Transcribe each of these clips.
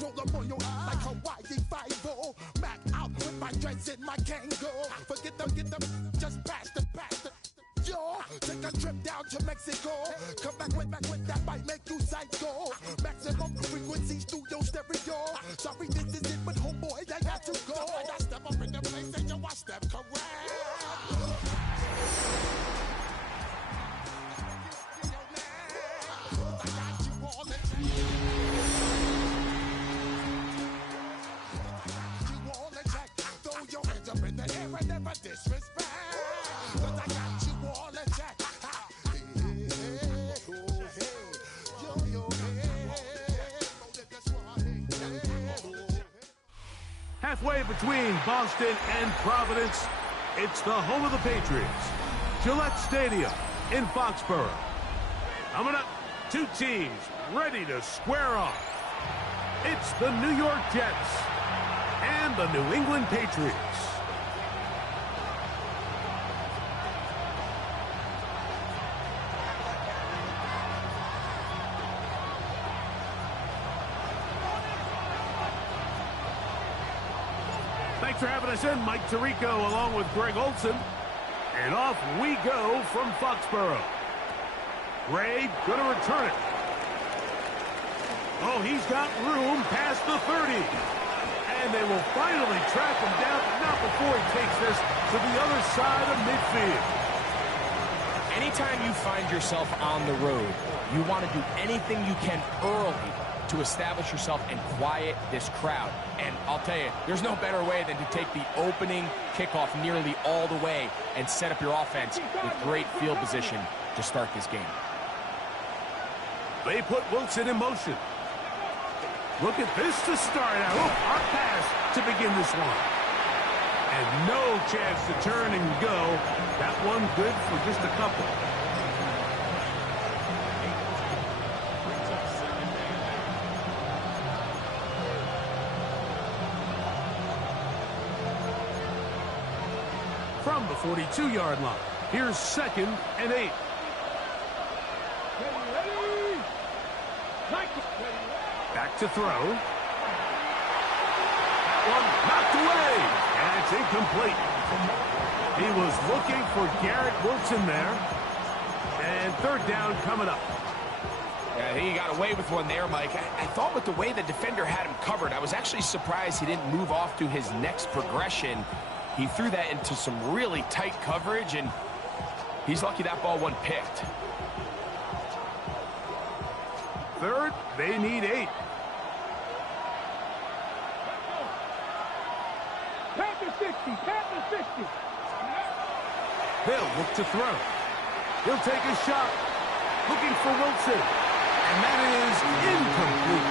Roll up on your ass like Hawaii 5-0. Mac out with my dreads in my Kangol. Forget them, just pass the. Yo, take a trip down to Mexico. Come back with that might make you psycho. Maximum frequency studio stereo. Sorry, this is it, but homeboy, I got to go. I step up in the place and yo, I step correct. I got you all in check. You all in check. Throw your hands up in the air and never disrespect. 'Cause I got you all in check. Halfway between Boston and Providence, it's the home of the Patriots, Gillette Stadium in Foxborough. Coming up, two teams ready to square off. It's the New York Jets and the New England Patriots. Thanks for having us in, Mike Tirico along with Greg Olson. And off we go from Foxborough. Gray going to return it. Oh, he's got room past the 30. And they will finally track him down, but not before he takes this to the other side of midfield. Anytime you find yourself on the road, you want to do anything you can early to establish yourself and quiet this crowd. And I'll tell you, there's no better way than to take the opening kickoff nearly all the way and set up your offense with great field position to start this game. They put Wilson in motion. Look at this to start out. Oh, our pass to begin this one. And no chance to turn and go. That one good for just a couple. From the 42-yard line, here's 2nd and 8. Back to throw. That one knocked away, and it's incomplete. He was looking for Garrett Wilson there, and 3rd down coming up. Yeah, I think he got away with one there, Mike. I thought with the way the defender had him covered, I was actually surprised he didn't move off to his next progression. He threw that into some really tight coverage, and he's lucky that ball wasn't picked. 3rd, they need 8. They'll look to throw. He'll take a shot. Looking for Wilson. And that is incomplete.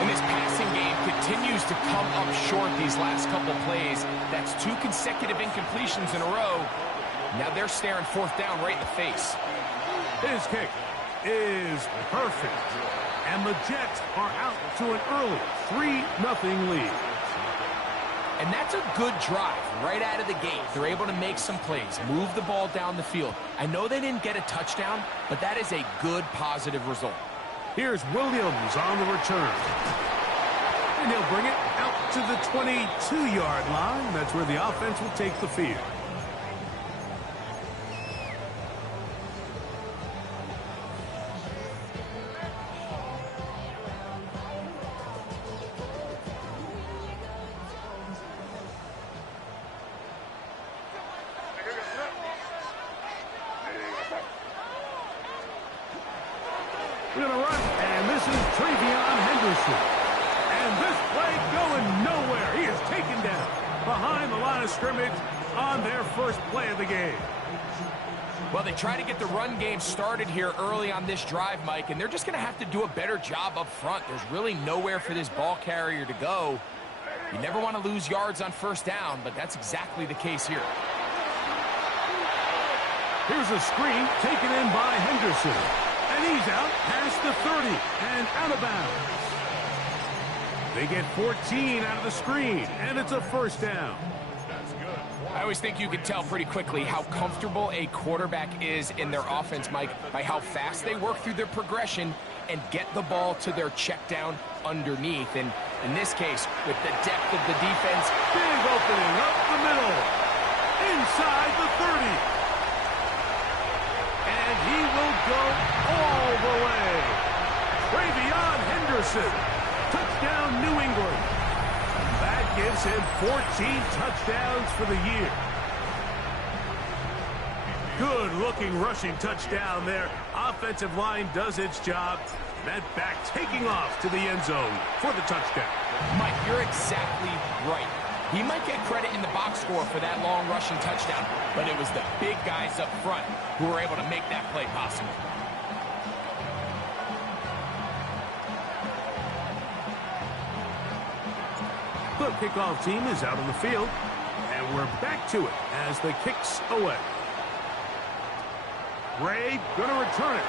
And this passing game continues to come up short these last couple plays. That's 2 consecutive incompletions in a row. Now they're staring 4th down right in the face. His kick is perfect. And the Jets are out to an early 3-0 lead. And that's a good drive right out of the gate. They're able to make some plays, move the ball down the field. I know they didn't get a touchdown, but that is a good, positive result. Here's Williams on the return. And he'll bring it out to the 22-yard line. That's where the offense will take the field. We're going to run, and this is Travion Henderson. And this play going nowhere. He is taken down behind the line of scrimmage on their first play of the game. Well, they try to get the run game started here early on this drive, Mike, and they're just going to have to do a better job up front. There's really nowhere for this ball carrier to go. You never want to lose yards on 1st down, but that's exactly the case here. Here's a screen taken in by Henderson. And he's out past the 30 and out of bounds. They get 14 out of the screen, and it's a 1st down. I always think you can tell pretty quickly how comfortable a quarterback is in their offense, Mike, by how fast they work through their progression and get the ball to their check down underneath. And in this case, with the depth of the defense, big opening up the middle, inside the 30. And he will go all the way. Travion Henderson, touchdown New England. That gives him 14 touchdowns for the year. Good-looking rushing touchdown there. Offensive line does its job. That back taking off to the end zone for the touchdown. Mike, you're exactly right. He might get credit in the box score for that long rushing touchdown, but it was the big guys up front who were able to make that play possible. The kickoff team is out on the field, and we're back to it as the kick's away. Ray gonna return it.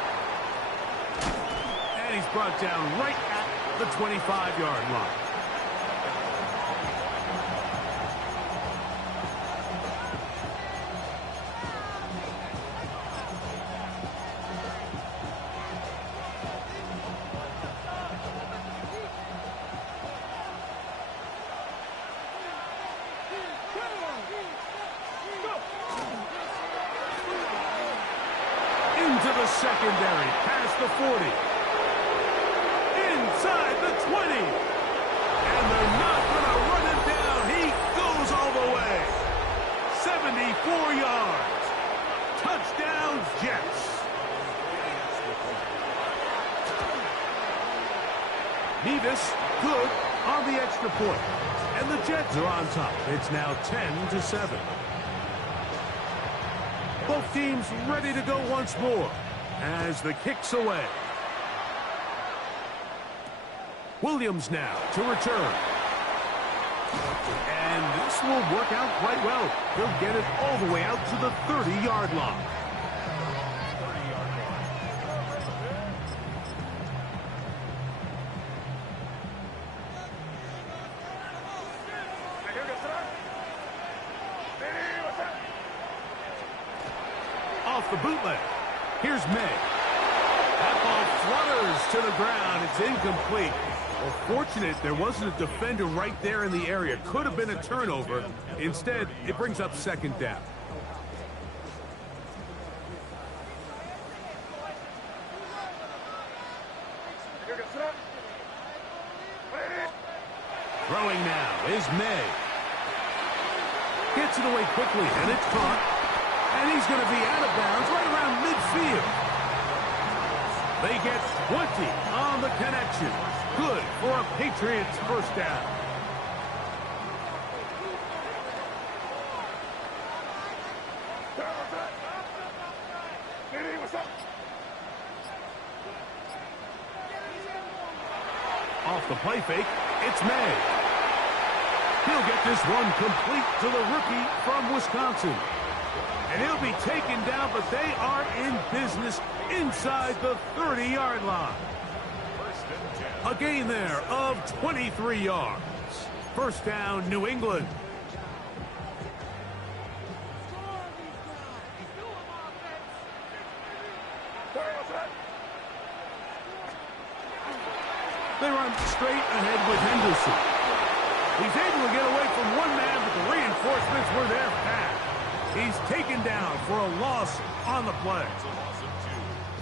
And he's brought down right at the 25-yard line. Into the secondary, past the 40. Inside the 20. And they're not going to run him down. He goes all the way. 74 yards. Touchdown, Jets. Nevis, good on the extra point. And the Jets are on top. It's now 10-7. Both teams ready to go once more as the kick's away. Williams now to return. And this will work out quite well. He'll get it all the way out to the 30-yard line. Off the bootleg. Here's May. That ball flutters to the ground. It's incomplete. Well, fortunate there wasn't a defender right there in the area. Could have been a turnover. Instead, it brings up second down. Throwing now is May. Gets it away quickly, and it's caught. And he's going to be out of bounds right around midfield. They get 20 on the connection. Good for a Patriots first down. Off the play fake, it's May. He'll get this one complete to the rookie from Wisconsin. And he'll be taken down, but they are in business inside the 30-yard line. A gain there of 23 yards. First down, New England. They run straight ahead with Henderson. He's able to get away from one man, but the reinforcements were there fast. He's taken down for a loss on the play.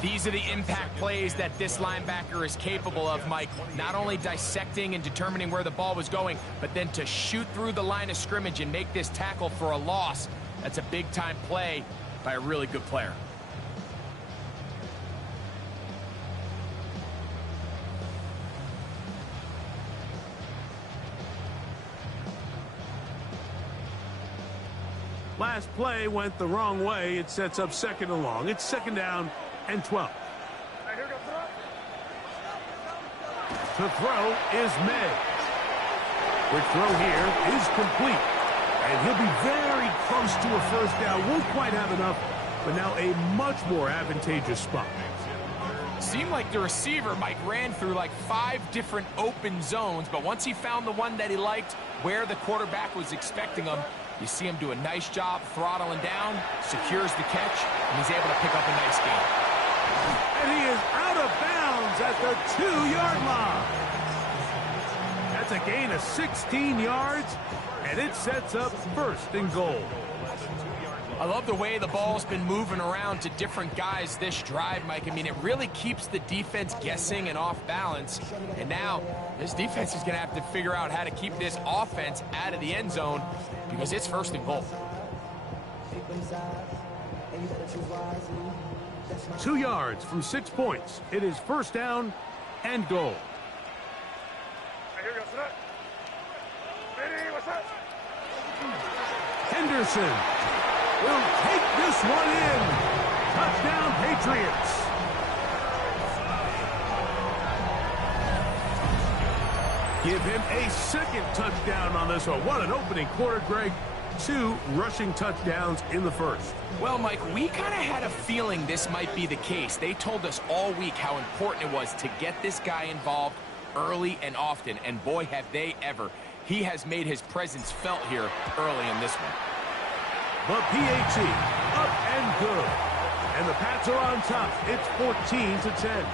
These are the impact plays that this linebacker is capable of, Mike. Not only dissecting and determining where the ball was going, but then to shoot through the line of scrimmage and make this tackle for a loss. That's a big-time play by a really good player. Last play went the wrong way. It sets up second and long. It's second down and 12. To throw is May. Quick throw here is complete. And he'll be very close to a first down. Won't quite have enough, but now a much more advantageous spot. Seemed like the receiver, Mike, ran through like 5 different open zones, but once he found the one that he liked, where the quarterback was expecting him, you see him do a nice job throttling down, secures the catch, and he's able to pick up a nice gain. And he is out of bounds Williams at the 2-yard line. That's a gain of 16 yards, and it sets up 1st and goal. I love the way the ball's been moving around to different guys this drive, Mike. I mean, it really keeps the defense guessing and off balance. And now this defense is going to have to figure out how to keep this offense out of the end zone because it's 1st and goal. 2 yards from 6 points. It is 1st down and goal. Henderson will take this one in. Touchdown, Patriots. Give him a 2nd touchdown on this one. What an opening quarter, Greg. 2 rushing touchdowns in the 1st. Well, Mike, we kind of had a feeling this might be the case. They told us all week how important it was to get this guy involved early and often, and boy, have they ever. He has made his presence felt here early in this one. The PAT, up and good. And the Pats are on top. It's 14-10.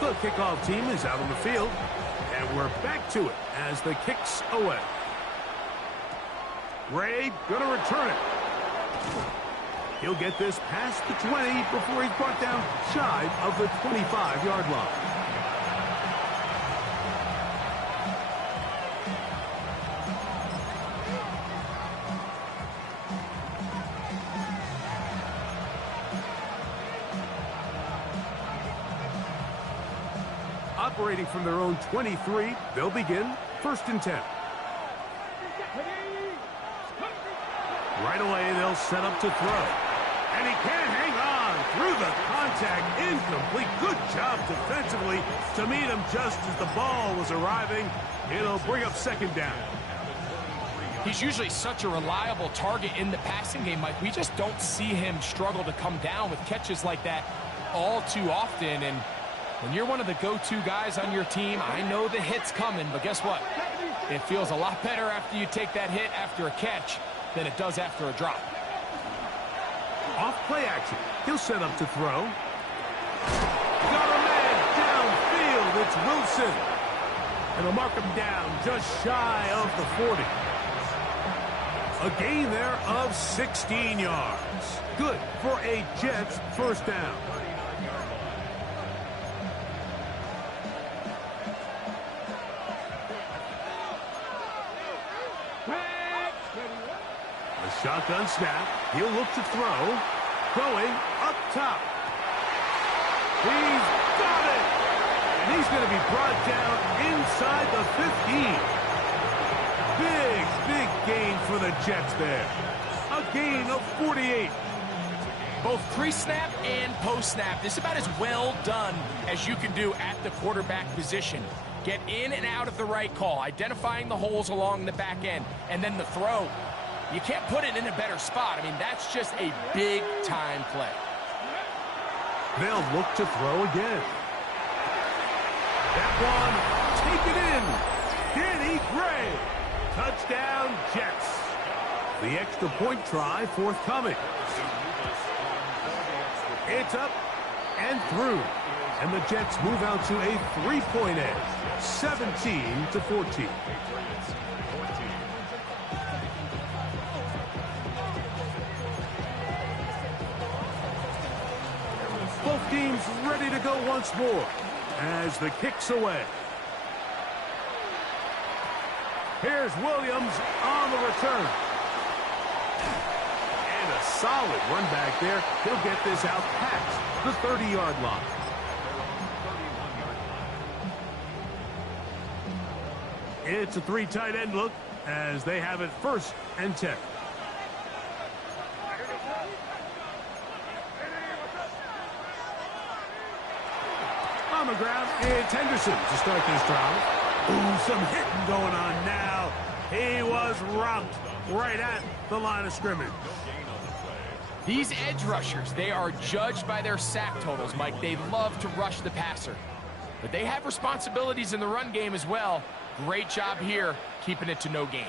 The kickoff team is out on the field, and we're back to it as the kick's away. Ray gonna return it. He'll get this past the 20 before he's brought down shy of the 25-yard line. Operating from their own 23, they'll begin 1st and 10. Right away, they'll set up to throw. And he can't hang on through the contact. Incomplete. Good job defensively to meet him just as the ball was arriving. It'll bring up 2nd down. He's usually such a reliable target in the passing game, Mike. We just don't see him struggle to come down with catches like that all too often. And when you're one of the go-to guys on your team, I know the hit's coming, but guess what? It feels a lot better after you take that hit after a catch than it does after a drop. Off play action. He'll set up to throw. Got a man downfield. It's Wilson. And they'll mark him down just shy of the 40. A gain there of 16 yards. Good for a Jets 1st down. Shotgun snap. He'll look to throw. Going up top. He's got it. And he's going to be brought down inside the 15. Big gain for the Jets there. A gain of 48. Both pre-snap and post-snap. This is about as well done as you can do at the quarterback position. Get in and out of the right call, identifying the holes along the back end, and then the throw. You can't put it in a better spot. I mean, that's just a big-time play. They'll look to throw again. That one, take it in. Danny Gray. Touchdown, Jets. The extra point try forthcoming. It's up and through. And the Jets move out to a 3-point edge, 17-14. Both teams ready to go once more as the kick's away. Here's Williams on the return. And a solid run back there. He'll get this out past the 30-yard line. It's a 3 tight end look as they have it 1st and 10. On the ground, it's Henderson to start this drive. Ooh, some hitting going on now. He was rocked right at the line of scrimmage. These edge rushers, they are judged by their sack totals, Mike. They love to rush the passer. But they have responsibilities in the run game as well. Great job here, keeping it to no gain.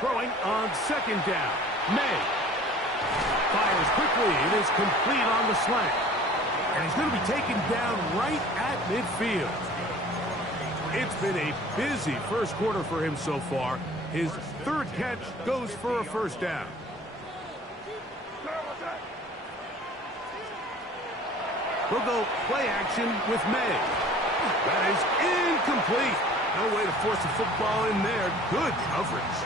Throwing on 2nd down. May. fires quickly. It is complete on the slant. And he's going to be taken down right at midfield. It's been a busy first quarter for him so far. His third catch goes for a first down. We'll go play action with May. That is incomplete. No way to force the football in there. Good coverage.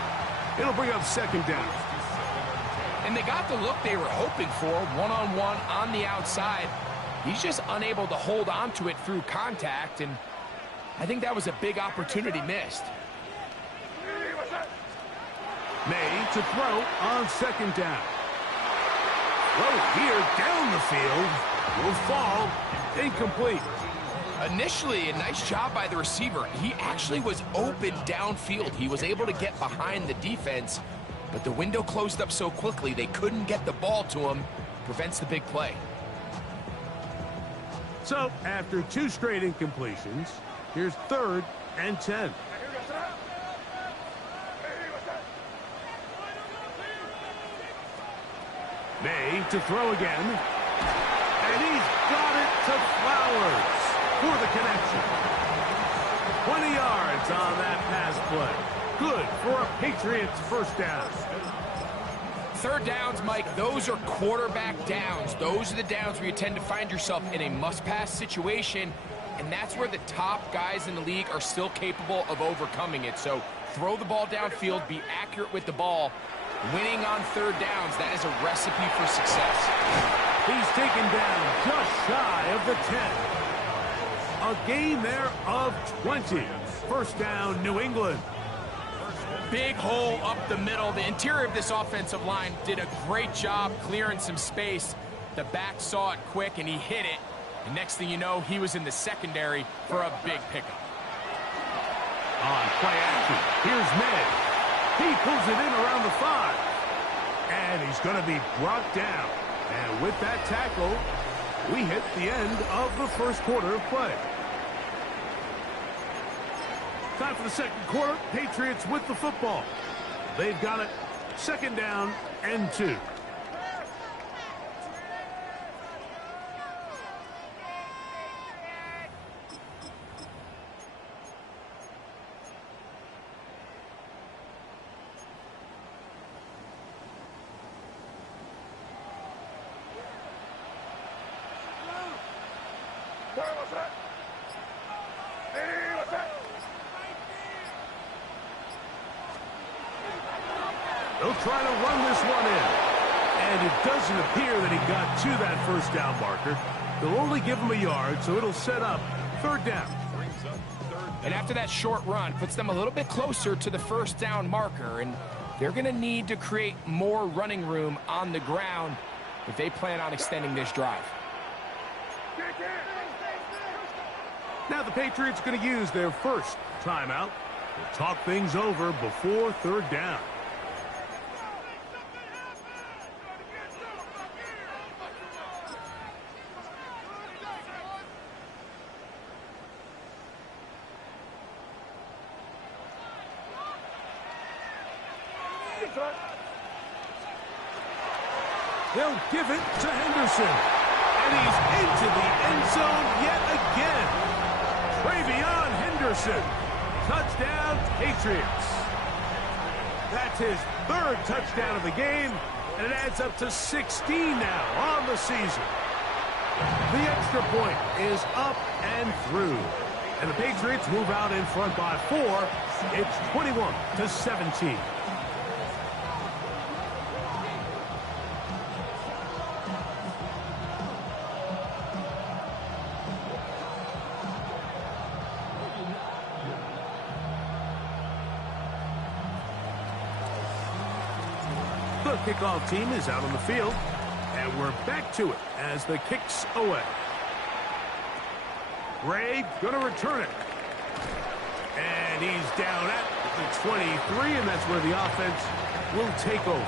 It'll bring up second down. And they got the look they were hoping for, one-on-one on the outside. He's just unable to hold on to it through contact, and I think that was a big opportunity missed. May to throw on second down. Throw here down the field. Will fall. Incomplete. Initially, a nice job by the receiver. He actually was open downfield. He was able to get behind the defense, but the window closed up so quickly they couldn't get the ball to him. Prevents the big play. So, after 2 straight incompletions, here's 3rd and 10. May to throw again. And he's got it to Flowers for the connection. 20 yards on that pass play. Good for a Patriots first down. Third downs, Mike, those are quarterback downs. Those are the downs where you tend to find yourself in a must-pass situation, and that's where the top guys in the league are still capable of overcoming it. So throw the ball downfield, be accurate with the ball. Winning on third downs, that is a recipe for success. He's taken down just shy of the 10. A gain there of 20. First down, New England. Big hole up the middle. The interior of this offensive line did a great job clearing some space. The back saw it quick, and he hit it. And next thing you know, he was in the secondary for a big pickup. On play action, here's May. He pulls it in around the 5. And he's going to be brought down. And with that tackle, we hit the end of the first quarter of play. Time for the second quarter. Patriots with the football. They've got it. Second down and 2. They'll try to run this one in. And it doesn't appear that he got to that first down marker. They'll only give him a yard, so it'll set up third down. And after that short run, puts them a little bit closer to the first down marker. And they're going to need to create more running room on the ground if they plan on extending this drive. Now the Patriots going to use their first timeout to talk things over before third down. They'll give it to Henderson. And he's into the end zone yet again. Travion Henderson. Touchdown, Patriots. That's his 3rd touchdown of the game, and it adds up to 16 now on the season. The extra point is up and through. And the Patriots move out in front by 4. It's 21-17. The kickoff team is out on the field, and we're back to it as the kick's away. Gray gonna return it. And he's down at the 23, and that's where the offense will take over.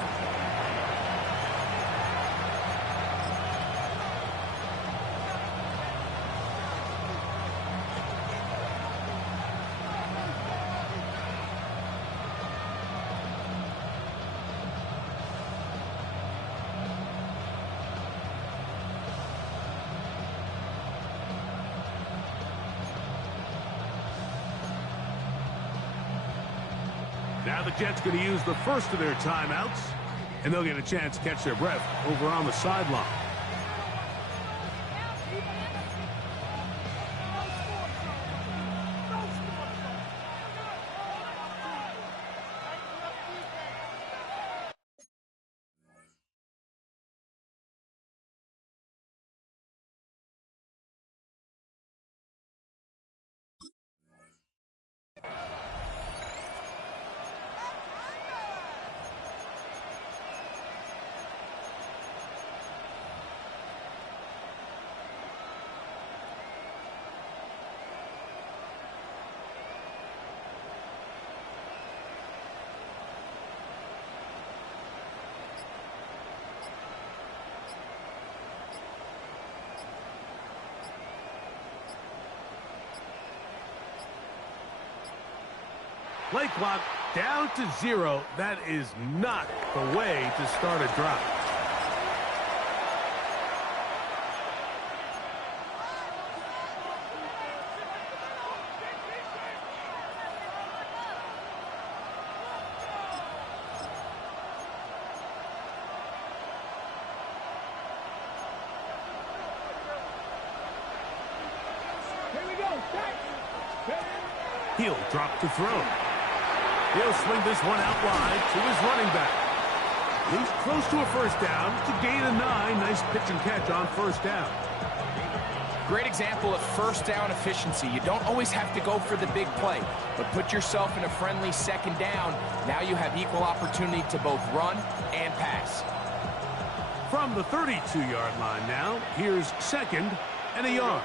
Now the Jets going to use the first of their timeouts, and they'll get a chance to catch their breath over on the sideline. Play clock down to 0. That is not the way to start a drive. Here we go. He'll drop to throw. He'll swing this one out wide to his running back. He's close to a first down. It's a gain of 9. Nice pitch and catch on first down. Great example of first down efficiency. You don't always have to go for the big play, but put yourself in a friendly second down. Now you have equal opportunity to both run and pass. From the 32-yard line now, here's second and a yard.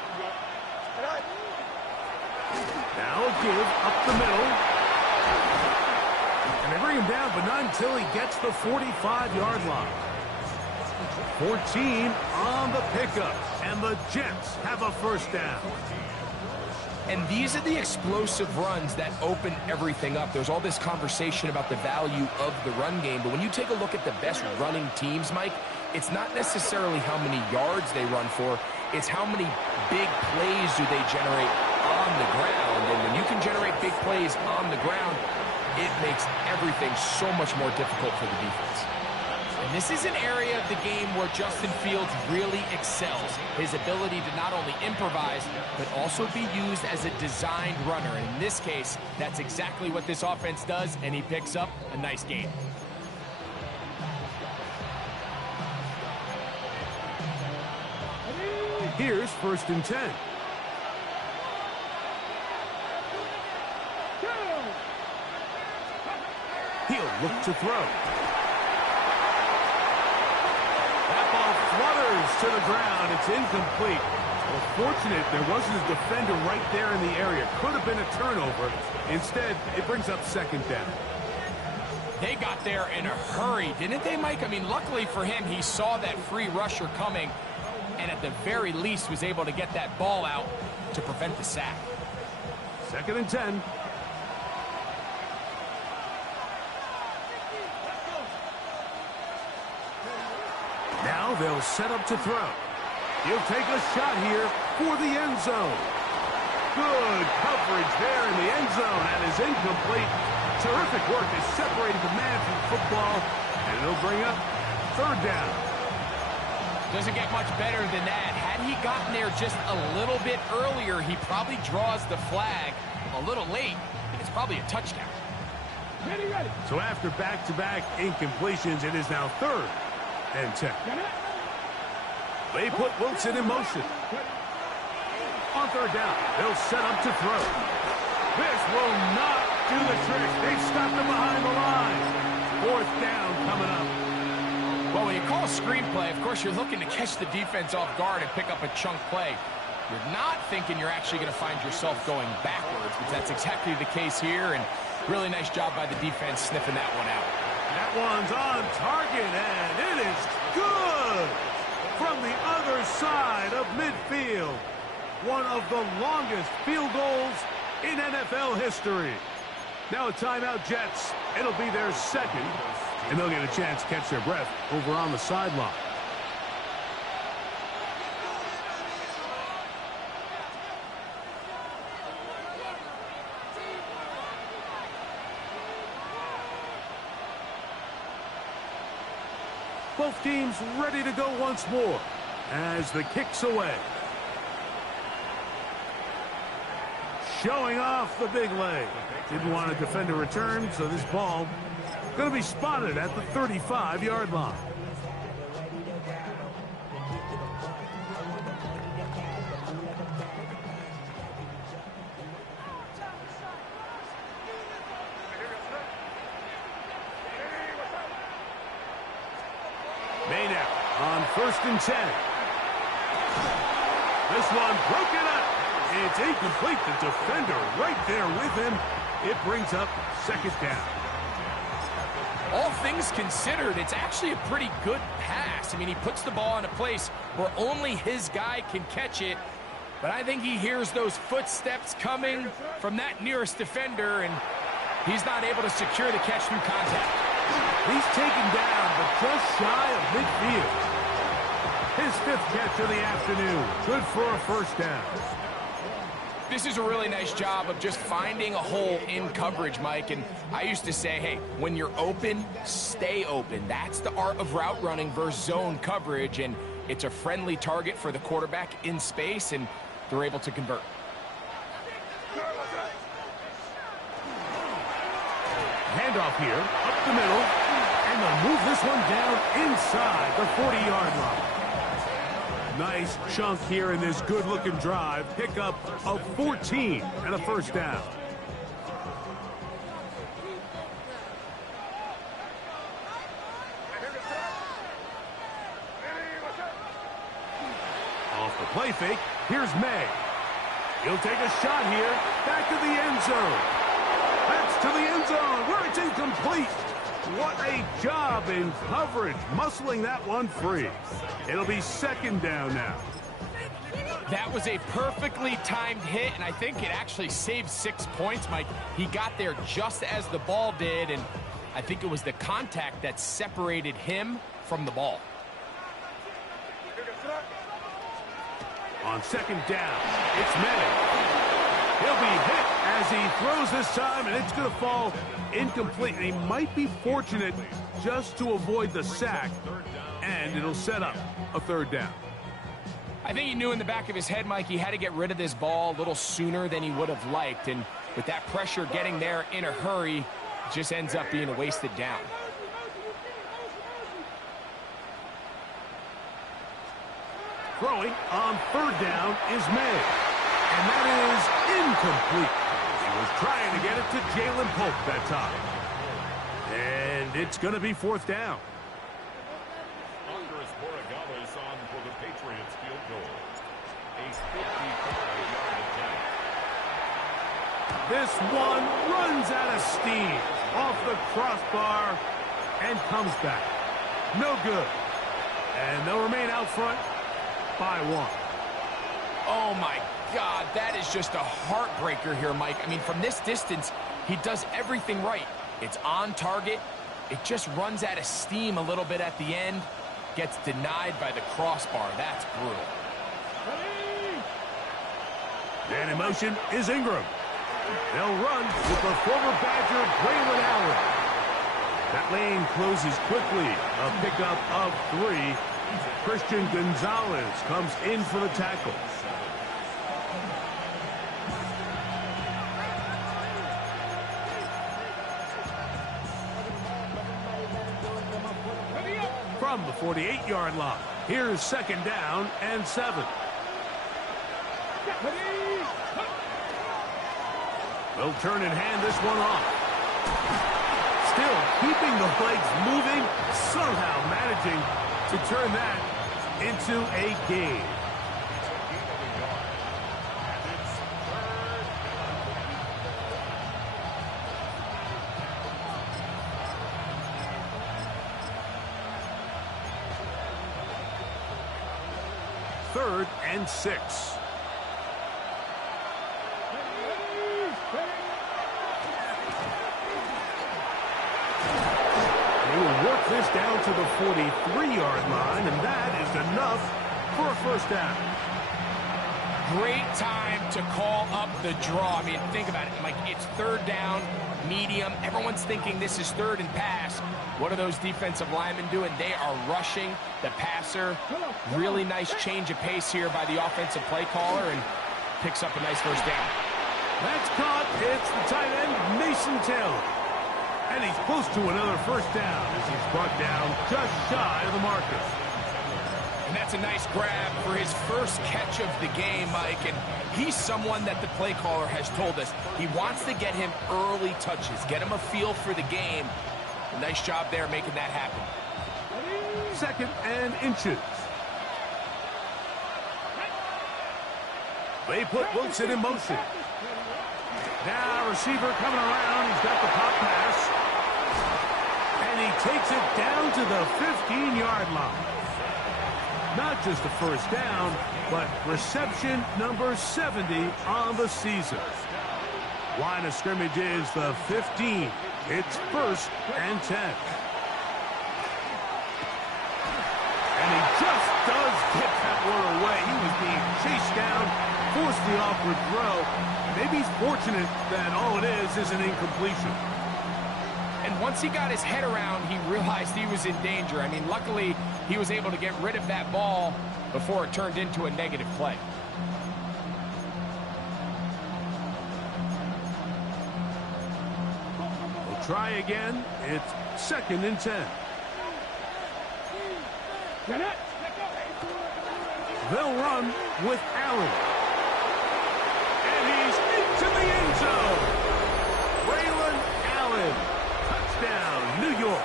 Now a give up the middle. And they bring him down, but not until he gets the 45-yard line. 14 on the pickup, and the Jets have a first down. And these are the explosive runs that open everything up. There's all this conversation about the value of the run game, but when you take a look at the best running teams, Mike, it's not necessarily how many yards they run for, it's how many big plays do they generate on the ground. And when you can generate big plays on the ground, it makes everything so much more difficult for the defense. And this is an area of the game where Justin Fields really excels. His ability to not only improvise, but also be used as a designed runner. And in this case, that's exactly what this offense does, and he picks up a nice gain. Here's first and 10. He'll look to throw. That ball flutters to the ground. It's incomplete. Well, fortunate there wasn't a defender right there in the area. Could have been a turnover. Instead, it brings up second down. They got there in a hurry, didn't they, Mike? I mean, luckily for him, he saw that free rusher coming, and at the very least was able to get that ball out to prevent the sack. Second and 10. Now they'll set up to throw. He'll take a shot here for the end zone. Good coverage there in the end zone. That is incomplete. Terrific work is separating the man from the football, and it'll bring up third down. Doesn't get much better than that. Had he gotten there just a little bit earlier, he probably draws the flag a little late, and it's probably a touchdown. Ready. So after back-to-back incompletions, it is now third and 10. They put Wilson in motion. On third down, they'll set up to throw. This will not do the trick. They've stopped him behind the line. Fourth down coming up. Well, when you call a screenplay, of course, you're looking to catch the defense off guard and pick up a chunk play. You're not thinking you're actually going to find yourself going backwards, but that's exactly the case here, and really nice job by the defense sniffing that one out. That one's on target, and it is good from the other side of midfield. One of the longest field goals in NFL history. Now a timeout, Jets. It'll be their second, and they'll get a chance to catch their breath over on the sideline. both teams ready to go once more as the kick's away. Showing off the big leg. Didn't want to defend a return, so this ball going to be spotted at the 35-yard line. May now on 1st and 10. This one broken up. It's incomplete. The defender right there with him. It brings up 2nd down. All things considered, it's actually a pretty good pass. I mean, he puts the ball in a place where only his guy can catch it. But I think he hears those footsteps coming from that nearest defender, and he's not able to secure the catch through contact. He's taken down, but just shy of midfield. His 5th catch of the afternoon. Good for a 1st down. This is a really nice job of just finding a hole in coverage, Mike. And I used to say, hey, when you're open, stay open. That's the art of route running versus zone coverage. And it's a friendly target for the quarterback in space, and they're able to convert. Handoff here, up the middle, and they'll move this one down inside the 40-yard line. Nice chunk here in this good-looking drive. Pickup of 14 and a 1st down. Off the play fake, here's May. He'll take a shot here, back to the end zone. That's to the end zone, where it's incomplete. What a job in coverage, muscling that one free. It'll be 2nd down now. That was a perfectly timed hit, and I think it actually saved 6 points, Mike. He got there just as the ball did, and I think it was the contact that separated him from the ball. On 2nd down, it's May. He'll be hit as he throws this time, and it's going to fall incomplete. And he might be fortunate just to avoid the sack, and it'll set up a 3rd down. I think he knew in the back of his head, Mike, he had to get rid of this ball a little sooner than he would have liked. And with that pressure getting there in a hurry, it just ends up being a wasted down. Throwing on 3rd down is May. And that is incomplete. He was trying to get it to Jalen Polk that time. And it's going to be 4th down. Andres Borregales on for the Patriots field goal. A 55-yard attempt. This one runs out of steam off the crossbar and comes back. No good. And they'll remain out front by 1. Oh, my God, that is just a heartbreaker here, Mike. I mean, from this distance, he does everything right. It's on target. It just runs out of steam a little bit at the end. Gets denied by the crossbar. That's brutal. And in motion is Ingram. They'll run with the former Badger, Braylon Allen. That lane closes quickly. A pickup of 3. Christian Gonzalez comes in for the tackle. From the 48-yard line, here's 2nd down and 7. They'll turn and hand this one off. Still keeping the legs moving, somehow managing to turn that into a game. Third and 6. They will work this down to the 43-yard line, and that is enough for a 1st down. Great time to call up the draw. I mean, think about it. Like, it's third down, medium. Everyone's thinking this is third and pass. What are those defensive linemen doing? They are rushing the passer. Really nice change of pace here by the offensive play caller, and picks up a nice first down. That's caught. It's the tight end, Mason Taylor. And he's close to another first down as he's brought down just shy of the marker. And that's a nice grab for his first catch of the game, Mike. And he's someone that the play caller has told us he wants to get him early touches, get him a feel for the game. A nice job there making that happen. 2nd and inches. They put Wilson in motion. Now receiver coming around. He's got the pop pass. And he takes it down to the 15-yard line. Not just a first down, but reception number 70 on the season. Line of scrimmage is the 15. It's 1st and 10. And he just does get that one away. He was being chased down, forced the awkward throw. Maybe he's fortunate that all it is an incompletion. And once he got his head around, he realized he was in danger. I mean, luckily, he was able to get rid of that ball before it turned into a negative play. We'll try again. It's 2nd and 10. They'll run with Allen. And he's into the end zone. Braylon Allen. Touchdown, New York.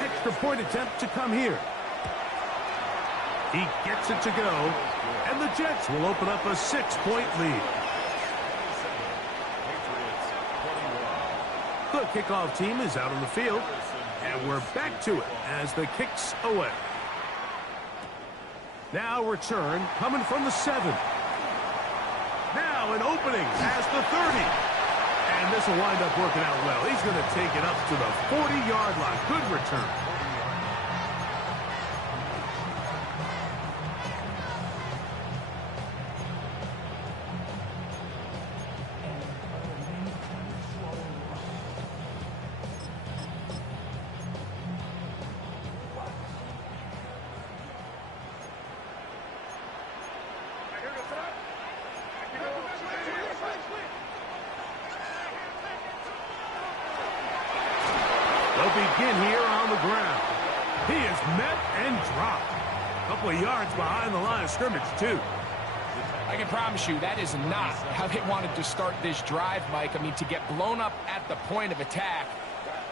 Extra point attempt to come here. He gets it to go, and the Jets will open up a 6-point lead. The kickoff team is out on the field, and we're back to it as the kick's away. Now return coming from the 7. Now an opening past the 30. And this will wind up working out well. He's going to take it up to the 40-yard line. Good return. Begin here on the ground. He is met and dropped. A couple of yards behind the line of scrimmage, too. I can promise you that is not how they wanted to start this drive, Mike. I mean, to get blown up at the point of attack,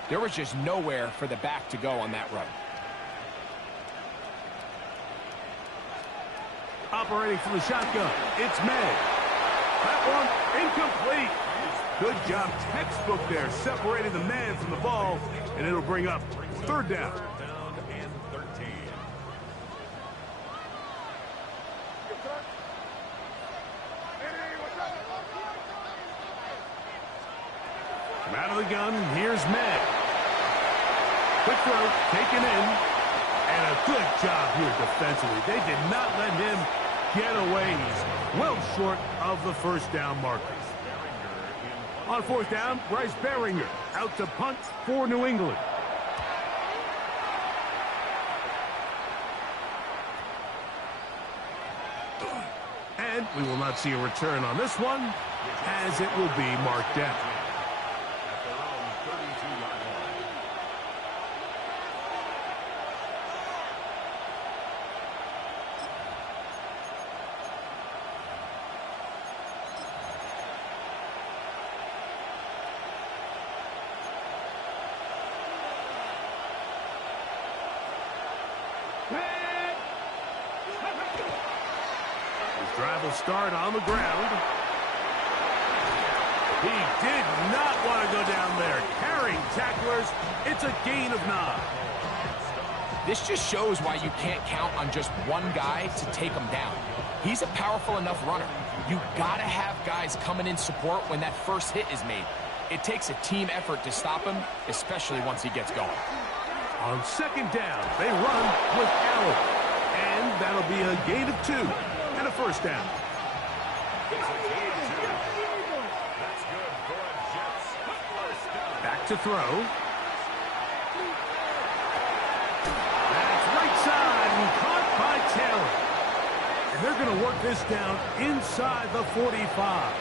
there was just nowhere for the back to go on that run. Operating from the shotgun, it's May. That one incomplete. Good job, textbook there, separating the man from the ball, and it'll bring up 3rd down. And 13. From out of the gun, here's May. Quick throw, taken in, and a good job here defensively. They did not let him get away. He's well short of the first down marker. On 4th down, Bryce Beringer out to punt for New England. And we will not see a return on this one, as it will be marked down. Drive will start on the ground. He did not want to go down there. Carrying tacklers, it's a gain of 9. This just shows why you can't count on just one guy to take him down. He's a powerful enough runner. You got to have guys coming in support when that first hit is made. It takes a team effort to stop him, especially once he gets going. On 2nd down, they run with Allen. And that'll be a gain of 2 and a first down. It's a gain of 2. That's good for a Jets first down. Back to throw. That's right side and caught by Taylor. And they're going to work this down inside the 45.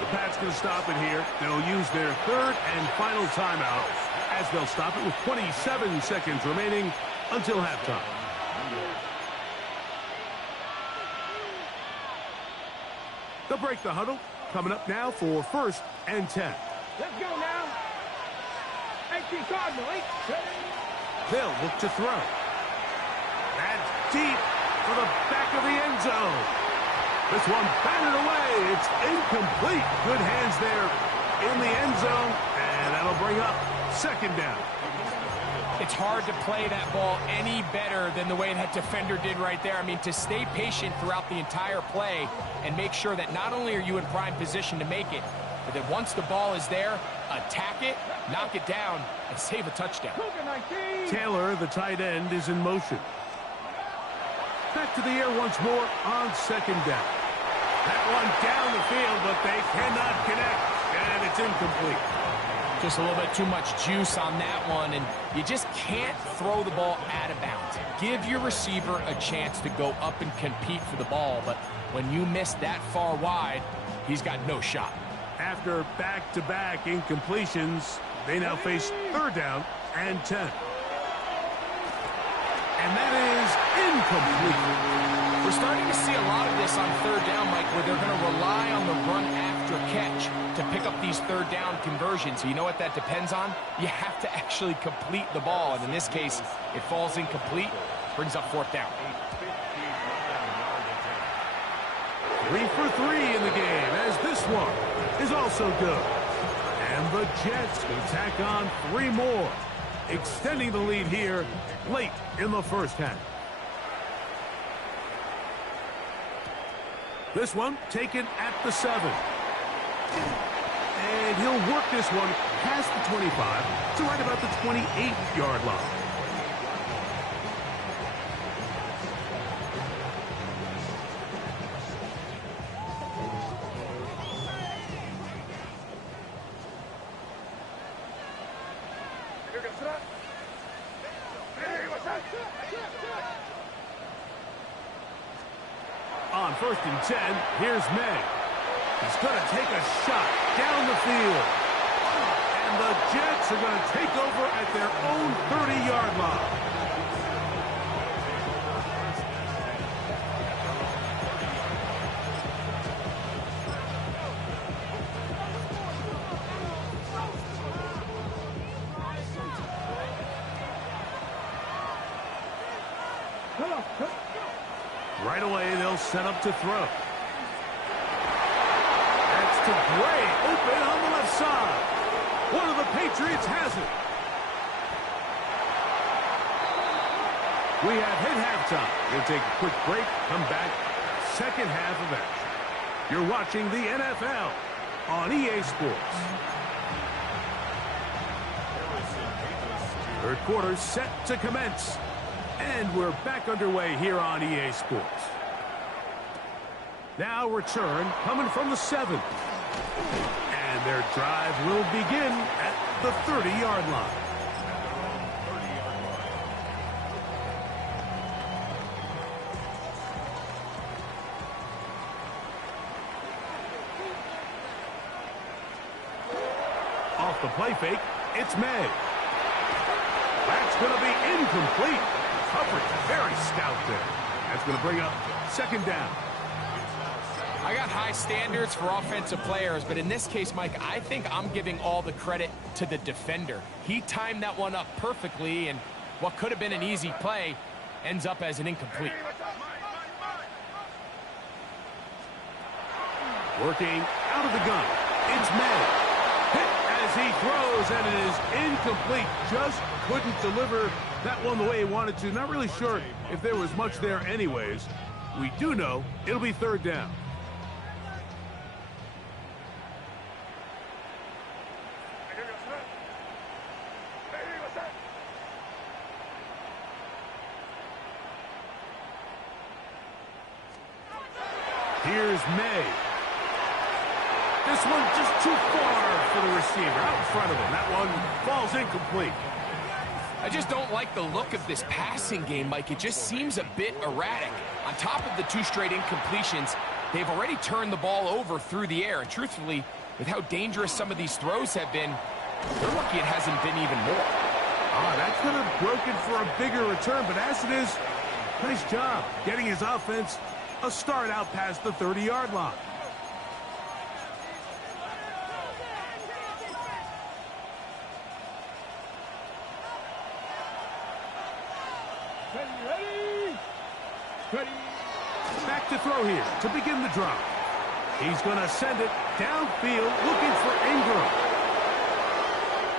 The Pats going to stop it here. They'll use their third and final timeout as they'll stop it with 27 seconds remaining until halftime. They'll break the huddle. Coming up now for 1st and 10. Let's go now. 18 Cardinal. They'll look to throw. That's deep for the back of the end zone. This one batted away. It's incomplete. Good hands there in the end zone. And that'll bring up 2nd down. It's hard to play that ball any better than the way that defender did right there. I mean, to stay patient throughout the entire play and make sure that not only are you in prime position to make it, but that once the ball is there, attack it, knock it down, and save a touchdown. Taylor, the tight end, is in motion. Back to the air once more on 2nd down. That one down the field, but they cannot connect, and it's incomplete. Just a little bit too much juice on that one, and you just can't throw the ball out of bounds. Give your receiver a chance to go up and compete for the ball, but when you miss that far wide, he's got no shot. After back-to-back incompletions, they now face 3rd down and 10. And that is incomplete. We're starting to see a lot of this on 3rd down, Mike, where they're going to rely on the run after catch to pick up these 3rd down conversions. So you know what that depends on? You have to actually complete the ball, and in this case, it falls incomplete, brings up 4th down. 3 for 3 in the game, as this one is also good. And the Jets will tack on 3 more, extending the lead here late in the 1st half. This one taken at the 7. And he'll work this one past the 25 to right about the 28-yard line. On 1st and 10, here's May. He's going to take a shot down the field. And the Jets are going to take over at their own 30-yard line. Right away, they'll set up to throw. That's to Gray, open on the left side. One of the Patriots has it. We have hit halftime. We'll take a quick break, come back, 2nd half of action. You're watching the NFL on EA Sports. 3rd quarter set to commence. And we're back underway here on EA Sports. Now return coming from the 7. And their drive will begin at the 30-yard line. Off the play fake, it's May. That's going to be incomplete. Coverage very stout there. That's going to bring up 2nd down. I got high standards for offensive players, but in this case, Mike, I think I'm giving all the credit to the defender. He timed that one up perfectly, and what could have been an easy play ends up as an incomplete. Working out of the gun. It's May. Hit as he throws, and it is incomplete. Just couldn't deliver that one the way he wanted to. Not really sure if there was much there anyways. We do know it'll be 3rd down. Here's May. This one just too far for the receiver, out in front of him. That one falls incomplete. I just don't like the look of this passing game, Mike. It just seems a bit erratic. On top of the 2 straight incompletions, they've already turned the ball over through the air. And truthfully, with how dangerous some of these throws have been, they're lucky it hasn't been even more. That could have broken for a bigger return, but as it is, nice job getting his offense a start out past the 30-yard line. Ready. Back to throw here to begin the drive. He's going to send it downfield looking for Ingram.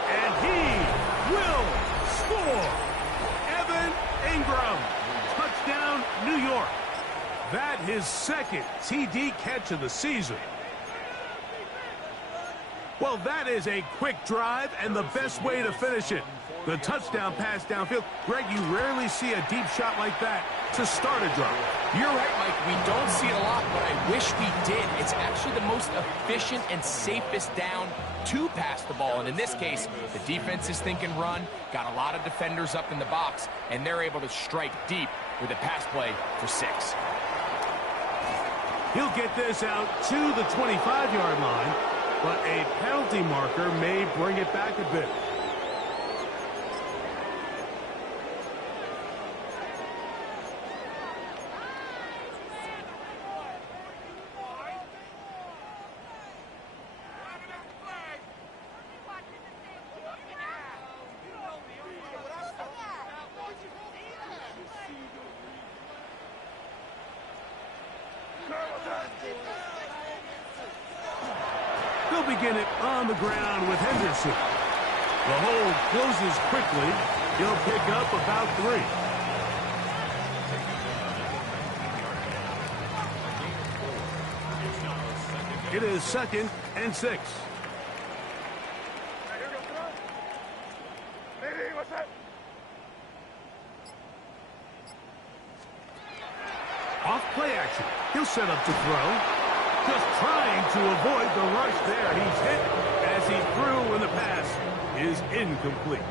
And he will score. Evan Ingram. Touchdown, New York. That his second TD catch of the season. Well, that is a quick drive and the best way to finish it. The touchdown pass downfield. Greg, you rarely see a deep shot like that to start a drive. You're right, Mike. We don't see it a lot, but I wish we did. It's actually the most efficient and safest down to pass the ball. And in this case, the defense is thinking run, got a lot of defenders up in the box, and they're able to strike deep with a pass play for 6. He'll get this out to the 25-yard line, but a penalty marker may bring it back a bit. They'll begin it on the ground with Henderson. The hold closes quickly. He'll pick up about 3. It is 2nd and 6. Off play action. He'll set up to throw. Just trying to avoid the rush there. He's hit as he threw when the pass is incomplete.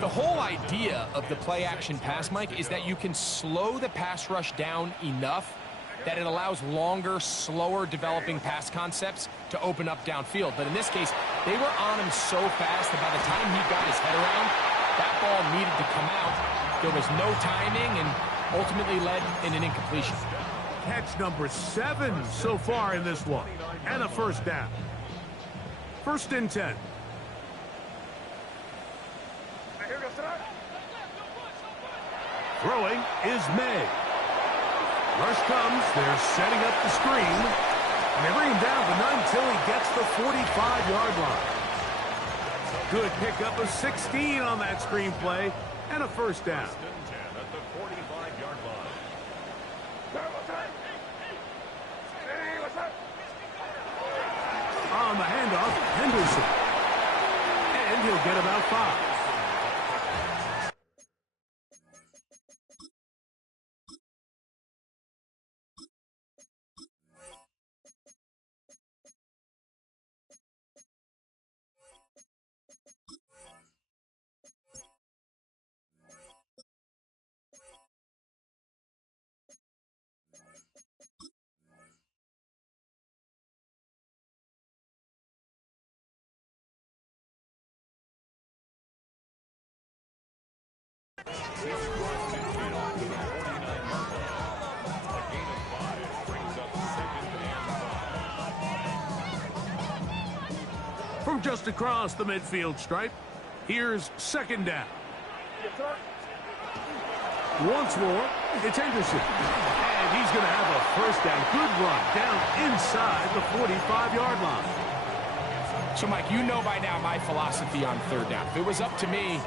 The whole idea of the play-action pass, Mike, is that you can slow the pass rush down enough that it allows longer, slower developing pass concepts to open up downfield. But in this case, they were on him so fast that by the time he got his head around, that ball needed to come out. There was no timing and ultimately led in an incompletion. Catch number 7 so far in this one. And a first down. 1st and 10. Throwing is May. Rush comes. They're setting up the screen. And they bring him down to none until he gets the 45-yard line. Good pickup of 16 on that screen play. And a first down. On the handoff, Henderson. And he'll get about 5. From just across the midfield stripe, here's 2nd down. Once more, it's Henderson. And he's going to have a first down. Good run down inside the 45-yard line. So, Mike, you know by now my philosophy on 3rd down. If it was up to me,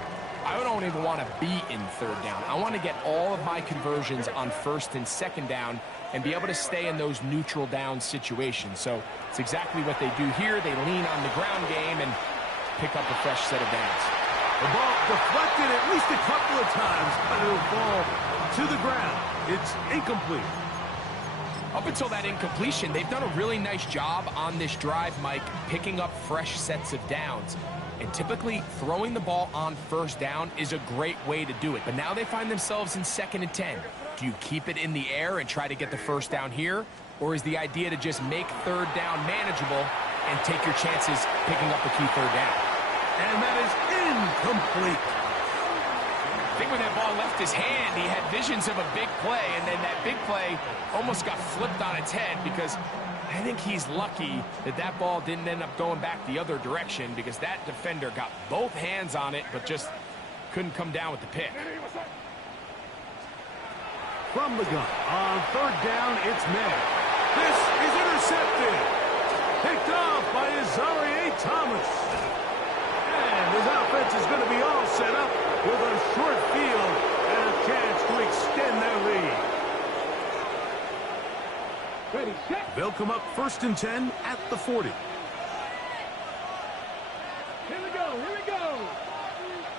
I don't even want to be in 3rd down. I want to get all of my conversions on 1st and 2nd down and be able to stay in those neutral down situations. So it's exactly what they do here. They lean on the ground game and pick up a fresh set of downs. The ball deflected at least a couple of times, but it'll fall to the ground. It's incomplete. Up until that incompletion, they've done a really nice job on this drive, Mike, picking up fresh sets of downs. And typically, throwing the ball on first down is a great way to do it. But now they find themselves in 2nd and 10. Do you keep it in the air and try to get the first down here? Or is the idea to just make 3rd down manageable and take your chances picking up a key 3rd down? And that is incomplete. I think when that ball left his hand, he had visions of a big play, and then that big play almost got flipped on its head because I think he's lucky that that ball didn't end up going back the other direction because that defender got both hands on it but just couldn't come down with the pick. From the gun, on 3rd down, it's May. This is intercepted. Picked off by Azareye'h Thomas. And his offense is going to be all set up with a short field and a chance to extend their lead. Ready, set. They'll come up 1st and 10 at the 40. Here we go, here we go.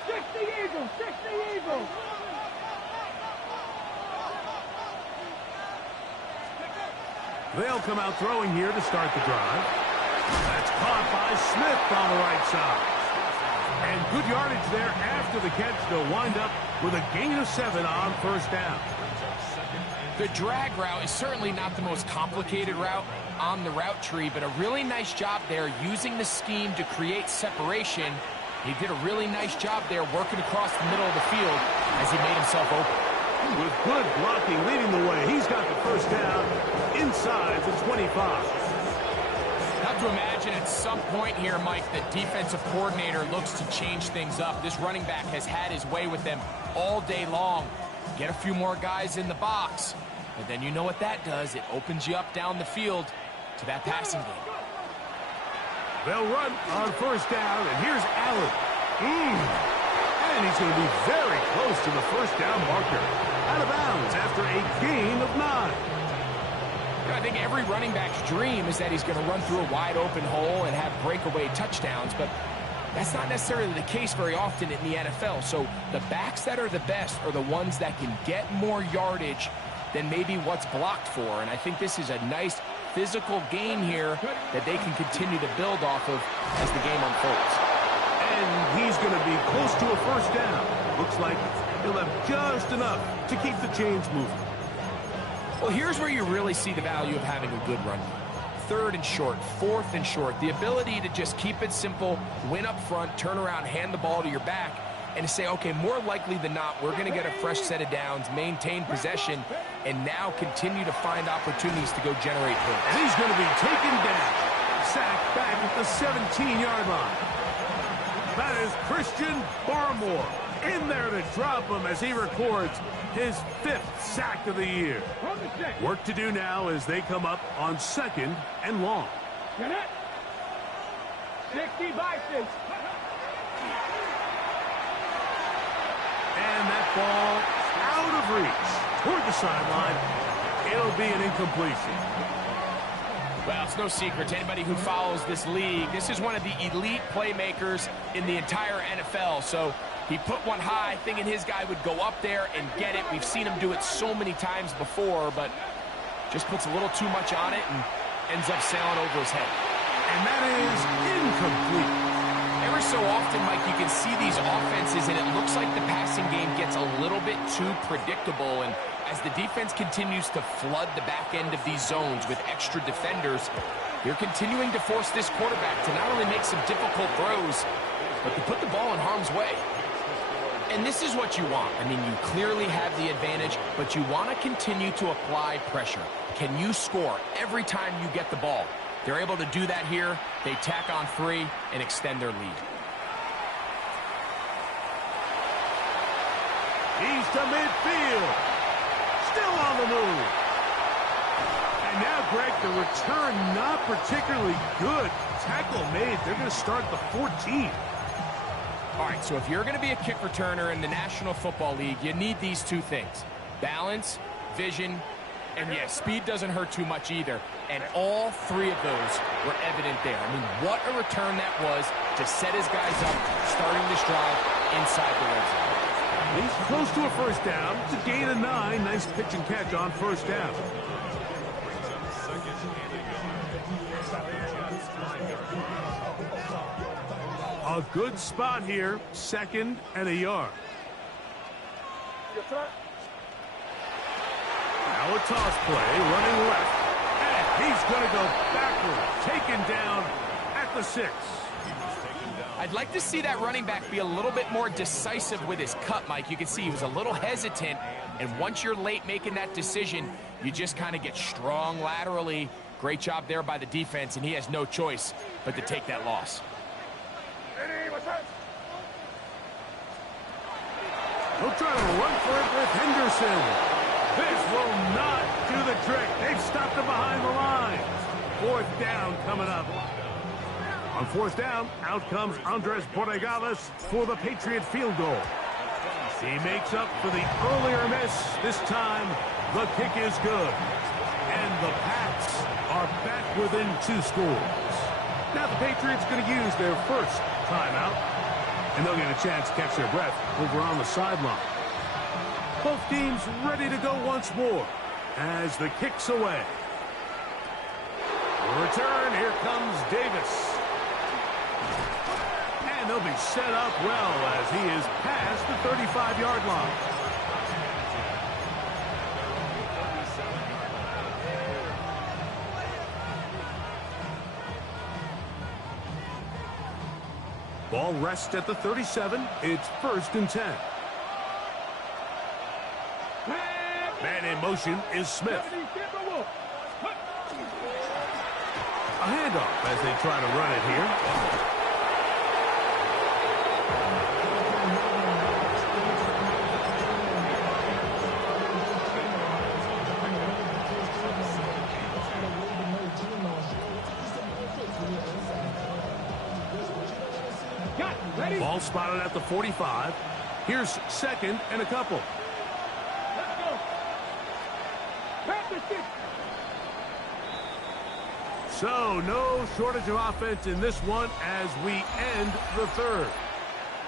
60 Eagles, 60 Eagles. They'll come out throwing here to start the drive. That's caught by Smith on the right side. And good yardage there after the catch. They'll wind up with a gain of 7 on 1st down. The drag route is certainly not the most complicated route on the route tree, but a really nice job there using the scheme to create separation. He did a really nice job there working across the middle of the field as he made himself open. With good blocking leading the way, he's got the 1st down inside the 25. Have to imagine at some point here, Mike, the defensive coordinator looks to change things up. This running back has had his way with them all day long. Get a few more guys in the box, but then you know what that does. It opens you up down the field to that passing game. They'll run on 1st down, and here's Allen. And he's going to be very close to the 1st down marker. Out of bounds after a gain of 9. I think every running back's dream is that he's going to run through a wide open hole and have breakaway touchdowns, but that's not necessarily the case very often in the NFL. So the backs that are the best are the ones that can get more yardage than maybe what's blocked for. And I think this is a nice physical gain here that they can continue to build off of as the game unfolds. And he's going to be close to a 1st down. Looks like he'll have just enough to keep the chains moving. Well, here's where you really see the value of having a good run game. 3rd and short, 4th and short. The ability to just keep it simple, win up front, turn around, hand the ball to your back, and to say, okay, more likely than not, we're going to get a fresh set of downs, maintain possession, and now continue to find opportunities to go generate points. And he's going to be taken down. Sacked back at the 17-yard line. That is Christian Barmore in there to drop him as he records his 5th sack of the year. Work to do now as they come up on 2nd and long. 60 boxes. And that ball out of reach toward the sideline. It'll be an incompletion. Well, it's no secret to anybody who follows this league. This is one of the elite playmakers in the entire NFL. So he put one high, thinking his guy would go up there and get it. We've seen him do it so many times before, but just puts a little too much on it and ends up sailing over his head. And that is incomplete. Ever so often, Mike, you can see these offenses, and it looks like the passing game gets a little bit too predictable. And as the defense continues to flood the back end of these zones with extra defenders, they're continuing to force this quarterback to not only make some difficult throws, but to put the ball in harm's way. And this is what you want. I mean, you clearly have the advantage, but you want to continue to apply pressure. Can you score every time you get the ball? They're able to do that here. They tack on 3 and extend their lead. He's to midfield. Still on the move. And now, Greg, the return not particularly good. Tackle made. They're going to start the 14. All right, so if you're going to be a kick returner in the National Football League, you need these 2 things. Balance, vision, and yes, speed doesn't hurt too much either. And all 3 of those were evident there. I mean, what a return that was to set his guys up, starting this drive inside the red zone. He's close to a 1st down. It's a gain of 9. Nice pitch and catch on 1st down. A good spot here, 2nd and a yard. Now a toss play, running left, and he's going to go backward, taken down at the 6. I'd like to see that running back be a little bit more decisive with his cut, Mike. You can see he was a little hesitant, and once you're late making that decision, you just kind of get strong laterally. Great job there by the defense, and he has no choice but to take that loss. He'll try to run for it with Henderson. This will not do the trick. They've stopped him behind the line. 4th down coming up. On 4th down, out comes Andres Borregales for the Patriot field goal. He makes up for the earlier miss. This time, the kick is good. And the Pats are back within 2 scores. Now the Patriots going to use their first timeout, and they'll get a chance to catch their breath over on the sideline. Both teams ready to go once more as the kick's away. The return, here comes Davis. And they'll be set up well as he is past the 35-yard line. Ball rests at the 37. It's 1st and 10. Man in motion is Smith. A handoff as they try to run it here. Ball spotted at the 45. Here's 2nd and a couple. Let's go. So no shortage of offense in this one as we end the 3rd.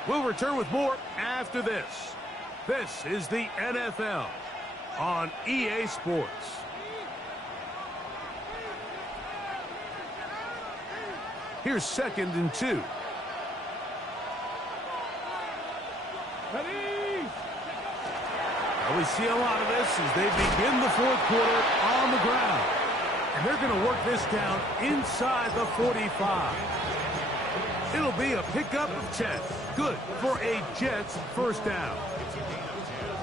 We'll return with more after this. This is the NFL on EA Sports. Here's 2nd and 2. Well, we see a lot of this as they begin the 4th quarter on the ground. And they're going to work this down inside the 45. It'll be a pickup of 10. Good for a Jets 1st down.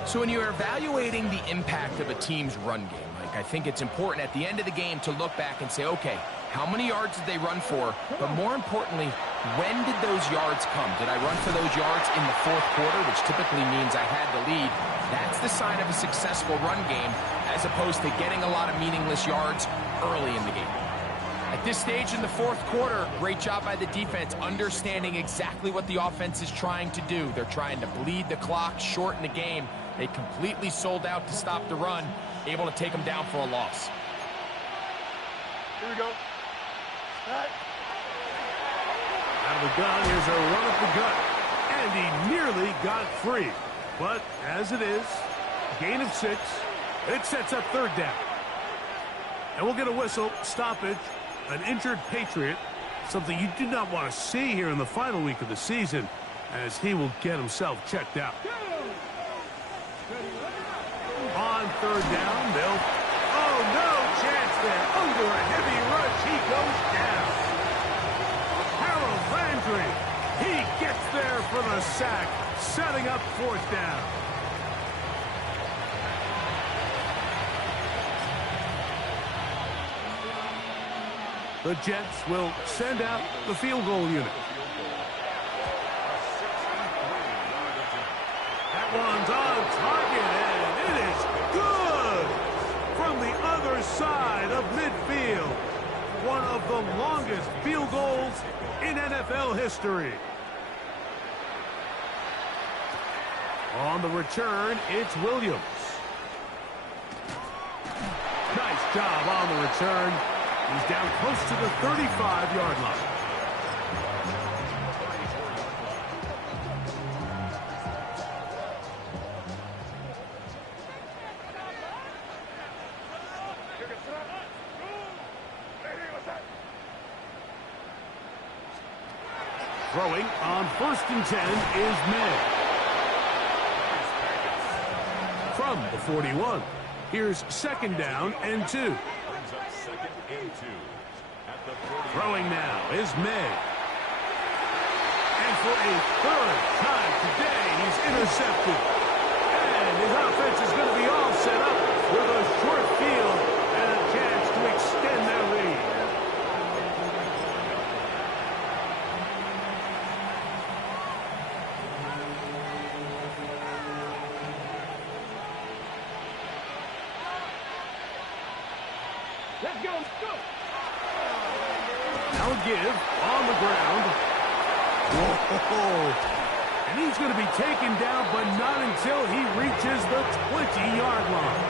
So when you're evaluating the impact of a team's run game, Mike, I think it's important at the end of the game to look back and say, okay, how many yards did they run for? But more importantly, when did those yards come? Did I run for those yards in the 4th quarter, which typically means I had the lead? That's the sign of a successful run game, as opposed to getting a lot of meaningless yards early in the game. At this stage in the 4th quarter, great job by the defense, understanding exactly what the offense is trying to do. They're trying to bleed the clock, shorten the game. They completely sold out to stop the run, able to take them down for a loss. Here we go. Out of the gun, here's a run up the gut. And he nearly got free. But as it is, gain of 6. It sets up 3rd down. And we'll get a whistle, stoppage, an injured Patriot. Something you do not want to see here in the final week of the season, as he will get himself checked out. On 3rd down, they'll... Oh, no chance there. Under a heavy rush, he goes down. Harold Landry, he gets there for the sack, setting up 4th down. The Jets will send out the field goal unit. That one's on target, and it is good from the other side of midfield. One of the longest field goals in NFL history. On the return, it's Williams. Nice job on the return. He's down close to the 35-yard line. Throwing on 1st and 10 is May. From the 41, here's 2nd down and 2. Brings up 2nd and 2. At the 40. Throwing now is May. And for a 3rd time today, he's intercepted. And his offense is going to be all set up with a short field and a chance to extend their lead. Let's go. Go. Now a give on the ground. Whoa. And he's going to be taken down, but not until he reaches the 20-yard line.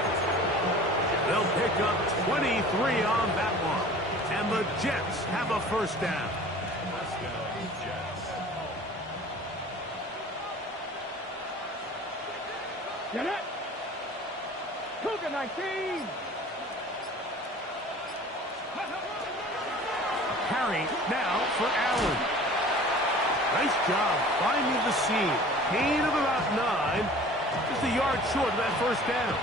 They'll pick up 23 on that one. And the Jets have a 1st down. First down, Jets. Get it. Wk18. Carry now for Allen. Nice job finding the seam. Gain of about 9. Just a yard short of that 1st down.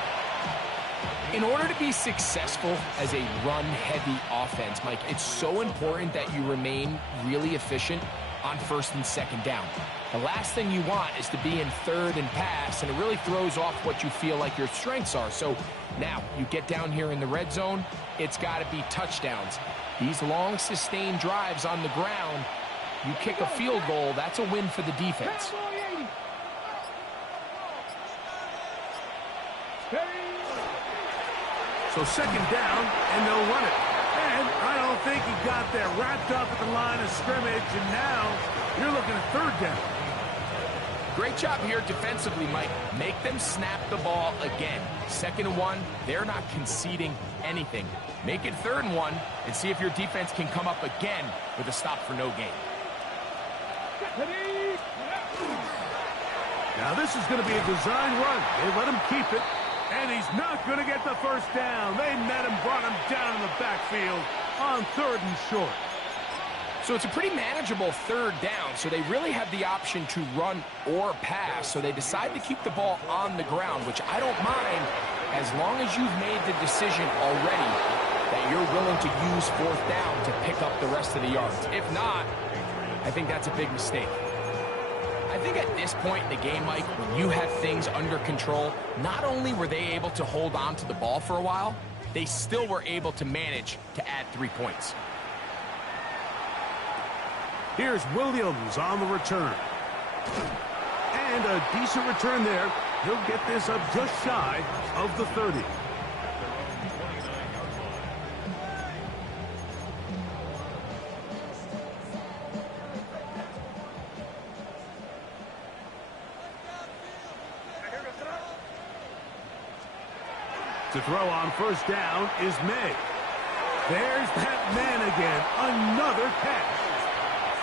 In order to be successful as a run-heavy offense, Mike, it's so important that you remain really efficient on 1st and 2nd down. The last thing you want is to be in 3rd and pass, and it really throws off what you feel like your strengths are. So now you get down here in the red zone, it's got to be touchdowns. These long, sustained drives on the ground, you kick a field goal, that's a win for the defense. So 2nd down, and they'll run it. And I don't think he got there. Wrapped up at the line of scrimmage, and now you're looking at 3rd down. Great job here defensively, Mike. Make them snap the ball again. 2nd and 1, they're not conceding anything. Make it 3rd and 1, and see if your defense can come up again with a stop for no gain. Now this is going to be a design run. They let him keep it, and he's not going to get the 1st down. They met him, brought him down in the backfield on 3rd and short. So it's a pretty manageable 3rd down, so they really have the option to run or pass, so they decide to keep the ball on the ground, which I don't mind as long as you've made the decision already that you're willing to use 4th down to pick up the rest of the yards. If not, I think that's a big mistake. I think at this point in the game, Mike, when you have things under control, not only were they able to hold on to the ball for a while, they still were able to manage to add 3 points. Here's Williams on the return. And a decent return there. He'll get this up just shy of the 30. To throw on 1st down is May. There's that man again. Another catch.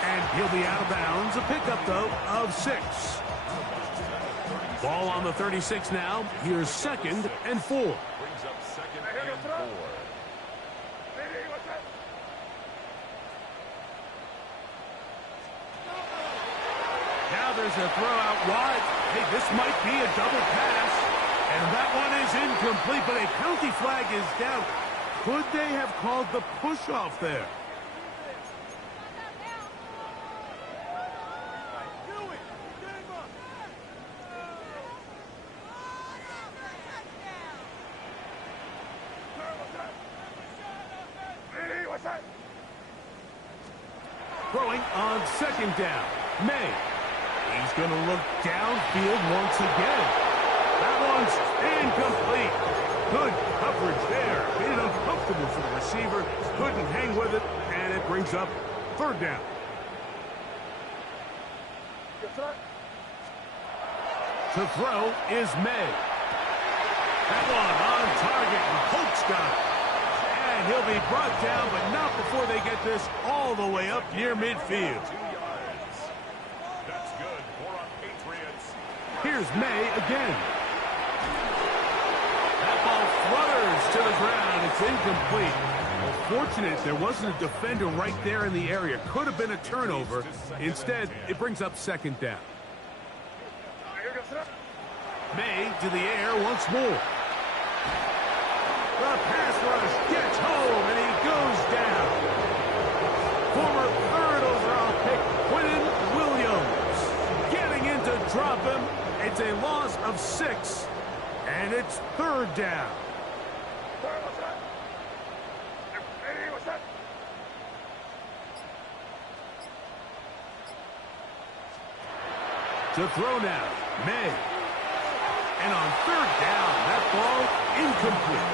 And he'll be out of bounds. A pickup, though, of 6. Ball on the 36 now. Here's 2nd and 4. Brings up 2nd and 4. Now there's a throw out wide. Hey, this might be a double pass. And that one is incomplete, but a penalty flag is down. Could they have called the push-off there? Throwing on 2nd down. May. He's going to look downfield once again. That one's incomplete. Good coverage there. Made it uncomfortable for the receiver. Couldn't hang with it, and it brings up 3rd down. To throw is May. That one on target, and Holt's got it. And he'll be brought down, but not before they get this all the way up near midfield. 2 yards. That's good for our Patriots. Here's May again. That ball flutters to the ground. It's incomplete. Fortunate there wasn't a defender right there in the area. Could have been a turnover. Instead, it brings up second down. May to the air once more. The pass rush gets home, and he goes down. Former third overall pick, Quinton Williams, getting in to drop him. It's a loss of 6, and it's third down. To throw now, May. And on third down, that ball incomplete.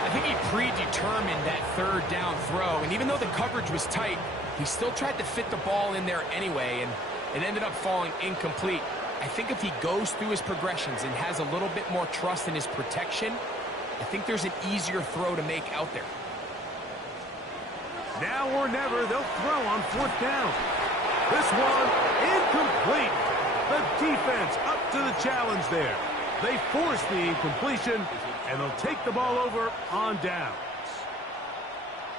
I think he predetermined that third down throw, and even though the coverage was tight, he still tried to fit the ball in there anyway, and it ended up falling incomplete. I think if he goes through his progressions and has a little bit more trust in his protection, I think there's an easier throw to make out there. Now or never, they'll throw on fourth down. This one, incomplete. The defense up to the challenge there. They force the incompletion, and they'll take the ball over on downs.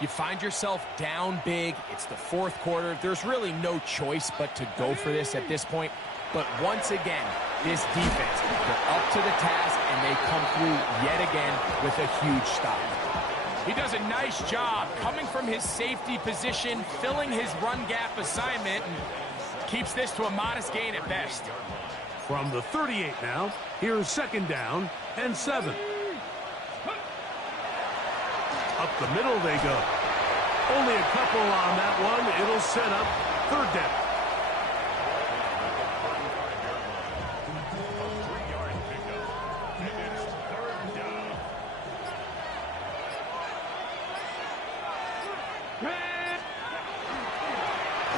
You find yourself down big. It's the fourth quarter. There's really no choice but to go for this at this point. But once again, this defense, they're up to the task, and they come through yet again with a huge stop. He does a nice job coming from his safety position, filling his run gap assignment, and keeps this to a modest gain at best. From the 38 now, here's second down and 7. Up the middle they go. Only a couple on that one. It'll set up third down.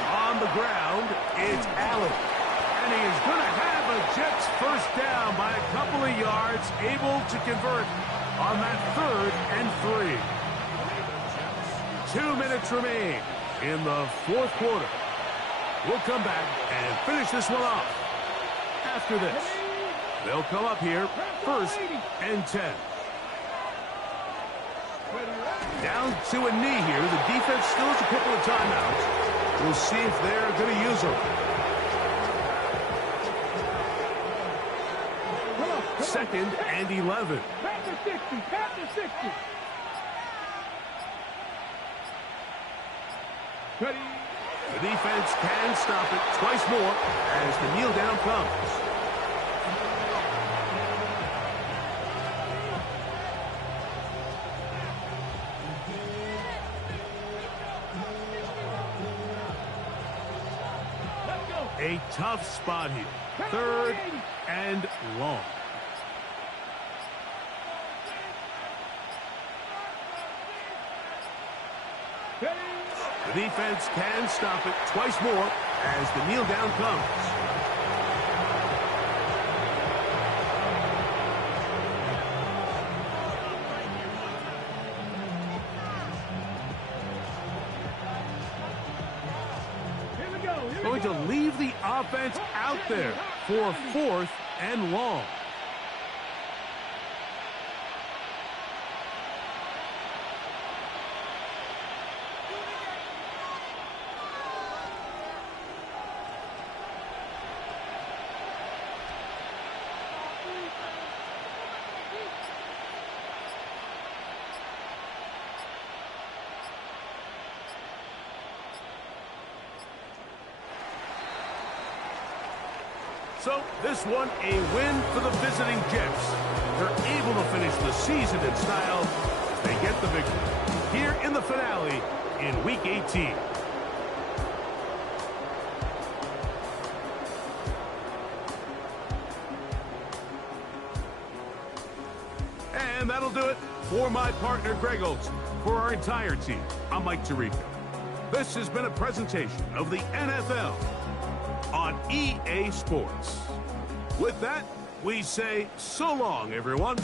On the ground, it's Allen. And he is going to have a Jets first down by a couple of yards, able to convert on that 3rd and 3. 2 minutes remain in the fourth quarter. We'll come back and finish this one off. After this, they'll come up here, 1st and 10. Down to a knee here. The defense still has a couple of timeouts. We'll see if they're going to use them. 2nd and 11. Pat the 60, pat the 60. Ready. The defense can stop it twice more as the kneel down comes. A tough spot here. 3rd and long. The defense can stop it twice more as the kneel down comes. Going to leave the offense out there for 4th and long. So, this one, a win for the visiting Jets. They're able to finish the season in style as they get the victory here in the finale in Week 18. And that'll do it for my partner, Greg Olson. For our entire team, I'm Mike Tirico. This has been a presentation of the NFL on EA Sports. With that, we say so long, everyone.